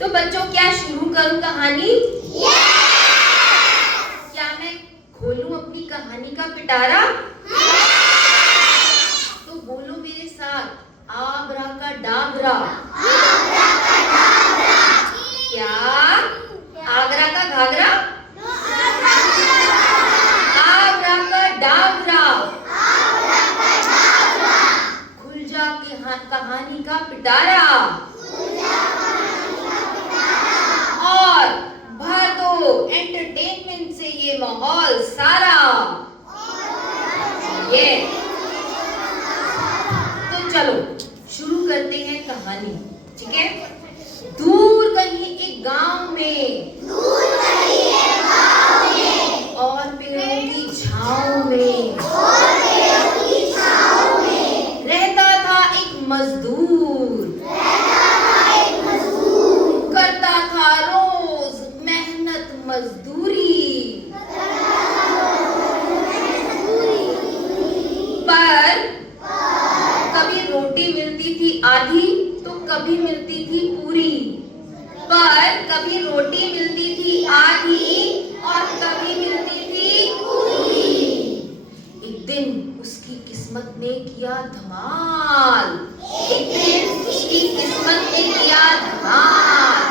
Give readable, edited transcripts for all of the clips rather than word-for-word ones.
तो बच्चों क्या शुरू करूं कहानी? क्या मैं खोलूं अपनी कहानी का पिटारा? तो बोलो मेरे साथ, आबरा का डाबरा। क्या आगरा का घाघरा? आबरा का डाबरा। खुल जा कहानी का पिटारा और भर दो एंटरटेनमेंट से ये माहौल सारा। ये तो चलो शुरू करते हैं कहानी, ठीक है? दूर कहीं एक गांव में और पेड़ों की छांव में रहता था एक मजदूर। करता था रोज मेहनत मजदूरी, पर कभी रोटी मिलती थी आधी तो कभी मिलती थी पूरी। पर कभी रोटी मिलती थी आधी और कभी मिलती थी पूरी। एक दिन उसकी किस्मत ने किया धमाल। एक दिन उसकी किस्मत ने किया धमाल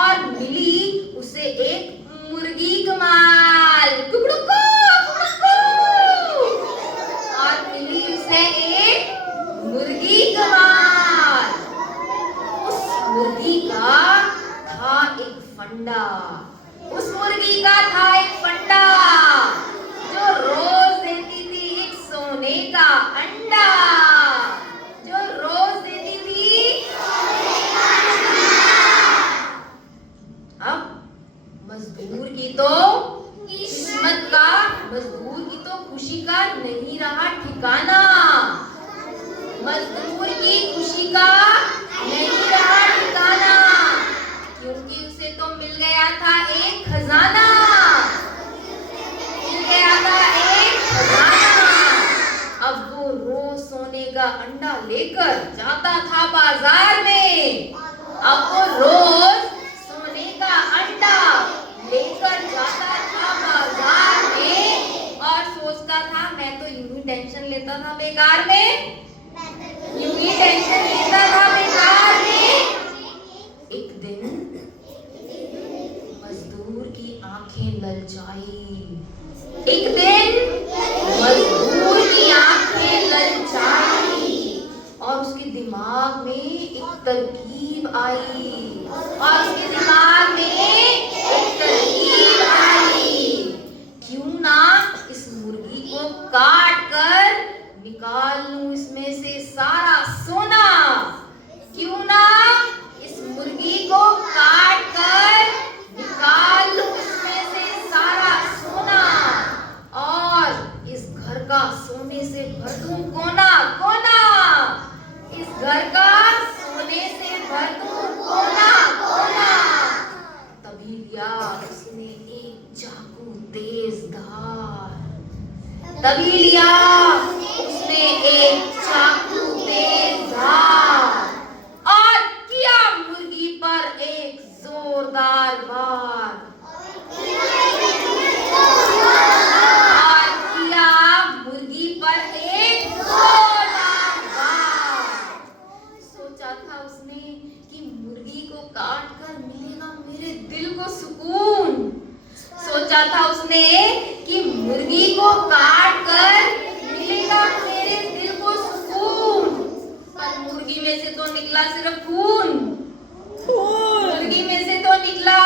और मिली उसे एक मुर्गी कमाल। कुकड़ुकू, कुकड़ुकू। और मिली उसे एक मुर्गी कमाल। उस मुर्गी का था एक फंडा। उस मुर्गी का था एक फंडा जो रोज देती थी एक सोने का अंडा। जो रोज देती थी सोने का अंडा। अब मजदूर की तो किस्मत का, मजदूर की तो खुशी का नहीं रहा ठिकाना। मजदूर की खुशी का नहीं रहा ठिकाना, क्योंकि उसे तो मिल गया था एक खजाना। मिल गया था एक खजाना। अब वो रोज सोने का अंडा लेकर जाता था बाजार में। अब वो रोज सोने का अंडा लेकर जाता था बाजार में और सोचता था मैं तो यूं ही टेंशन लेता था बेकार में, यूं ही टेंशन लेता था बेकार में। एक दिन मजदूर की आंखें ललचाई। एक दिन मजदूर की आंखें ललचाई और उसके दिमाग में एक तरकीब आई। और उसके दिमाग में एक तरकीब आई। क्यों ना इस मुर्गी को काट कर निकाल लूं इसमें से सारा सोना। क्यों ना इस मुर्गी को काट कर निकाल लूं इसमें से सारा सोना और इस घर का सोने से भर दूं कोना कोना। इस घर का सोने से भर दूं कोना कोना। तभी लिया उसने एक चाकू तेज धार। तभी लिया उसने एक चाकू तेज धार और किया मुर्गी पर एक जोरदार वार। और किया मुर्गी पर एक जोरदार वार। सोचा था उसने कि मुर्गी को काट कर मिलेगा मेरे दिल को सुकून। सोचा था उसने कि मुर्गी को काट कर मिलेगा मेरे दिल को सुकून। पर मुर्गी में से तो निकला सिर्फ खून। मुर्गी में से तो निकला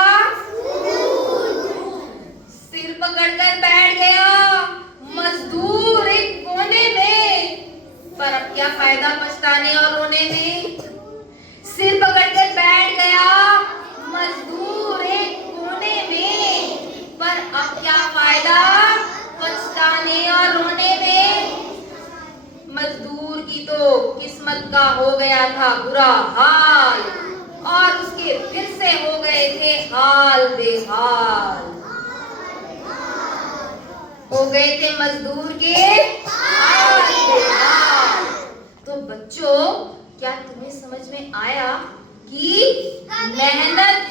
सिर पकड़कर बैठ गया मजदूर एक कोने में। पर अब क्या फायदा पछताने और रोने में। सिर पकड़कर बैठ गया मजदूर एक कोने में। पर अब क्या फायदा पछताने और रोने में। मजदूर की तो किस्मत का हो गया था बुरा हाल और उसके फिर से हो गए थे हाल बेहाल। हो गए थे मजदूर के हाल बेहाल। तो बच्चों क्या तुम्हें समझ में आया कि मेहनत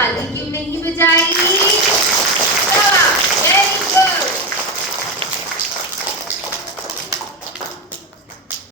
ताली क्यों नहीं बजाई?